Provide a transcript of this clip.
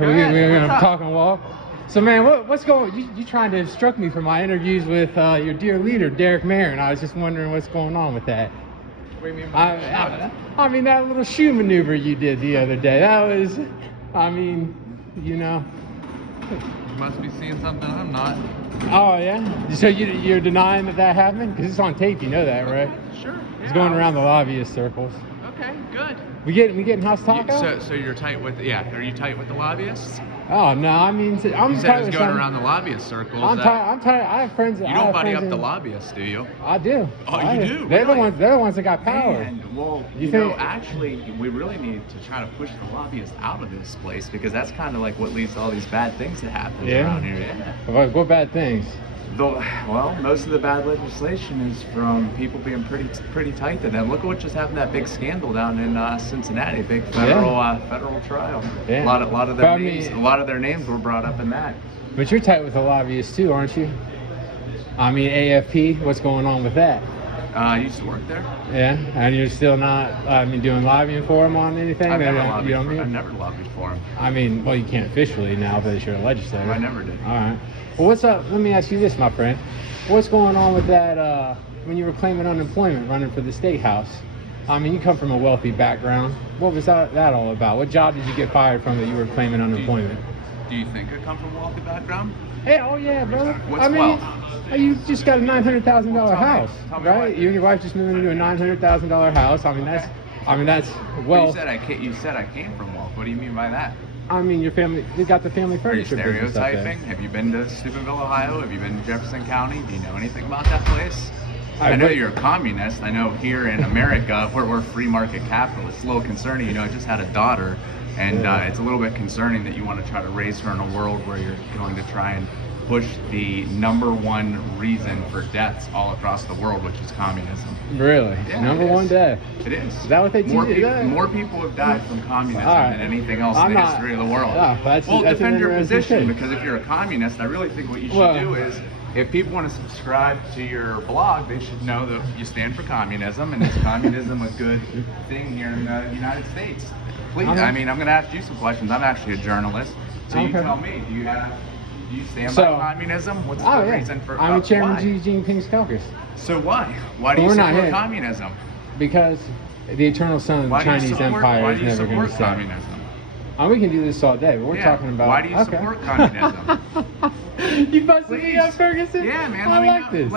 We're gonna talk and walk. So man, what's going? You trying to instruct me for my interviews with your dear leader, Derek Marin. I was just wondering what's going on with that. What do you mean by that? I mean that little shoe maneuver you did the other day. That was, I mean, you know. You must be seeing something I'm not. Oh yeah. So you're denying that happened? Because it's on tape. You know that, right? Sure. It's going around the lobbyist circles. Okay, good. We getting house taco? So you're tight with Are you tight with the lobbyists? Oh no, I mean I'm You said it's going around the lobbyist circles. I'm tight. I have friends. You don't buddy up the lobbyists, do you? I do. Oh, you do? They're Really? They're the ones that got power. And, well, you know, think? actually, we really need to try to push the lobbyists out of this place because that's kind of like what leads to all these bad things that happen around here. Yeah. What bad things? Well, most of the bad legislation is from people being pretty tight to them. Look at what just happened, that big scandal down in Cincinnati, big federal trial. Yeah. A lot of their names, a lot of their names were brought up in that. But you're tight with the lobbyists too, aren't you? I mean, AFP. What's going on with that? I used to work there. Yeah, and you're still not. I mean, doing lobbying for them on anything? I've never lobbied for them. I mean, well, you can't officially now because you're a legislator. I never did. All right. Well, what's up? Let me ask you this, my friend. What's going on with that when you were claiming unemployment running for the Statehouse? I mean, you come from a wealthy background. What was that all about? What job did you get fired from that you were claiming unemployment? Do you think I come from a wealthy background? Hey, oh yeah, brother. What's wealth? You just got a $900,000 house, Tell me right? what. You and your wife just moved into a $900,000 house. I mean, that's wealth. You said I came from wealth. What do you mean by that? I mean, your family, you got the family Are you furniture business up there. stereotyping? Have you been to Steubenville, Ohio? Have you been to Jefferson County? Do you know anything about that place? I know you're a communist. I know here in America, we're free market capitalists. It's a little concerning. You know, I just had a daughter, and it's a little bit concerning that you want to try to raise her in a world where you're going to try and push the #1 reason for deaths all across the world, which is communism. Really? Yeah, Number one death? It is. Is that what they teach you? More people have died from communism than anything else in the history of the world. That's defend your position, thing. because if you're a communist, I really think what you should do is, if people want to subscribe to your blog, they should know that you stand for communism, and is communism a good thing here in the United States? Please, I mean, I'm going to ask you some questions. I'm actually a journalist, so you tell me, do you stand by communism? What's the reason for I'm chairman of Xi Jinping's caucus. So why? Why do you support communism? Because the eternal sun of the Chinese Empire is never going to stop. Communism? We can do this all day, but we're talking about... Why do you support communism? You busted me up, Ferguson? Yeah, man. I like this.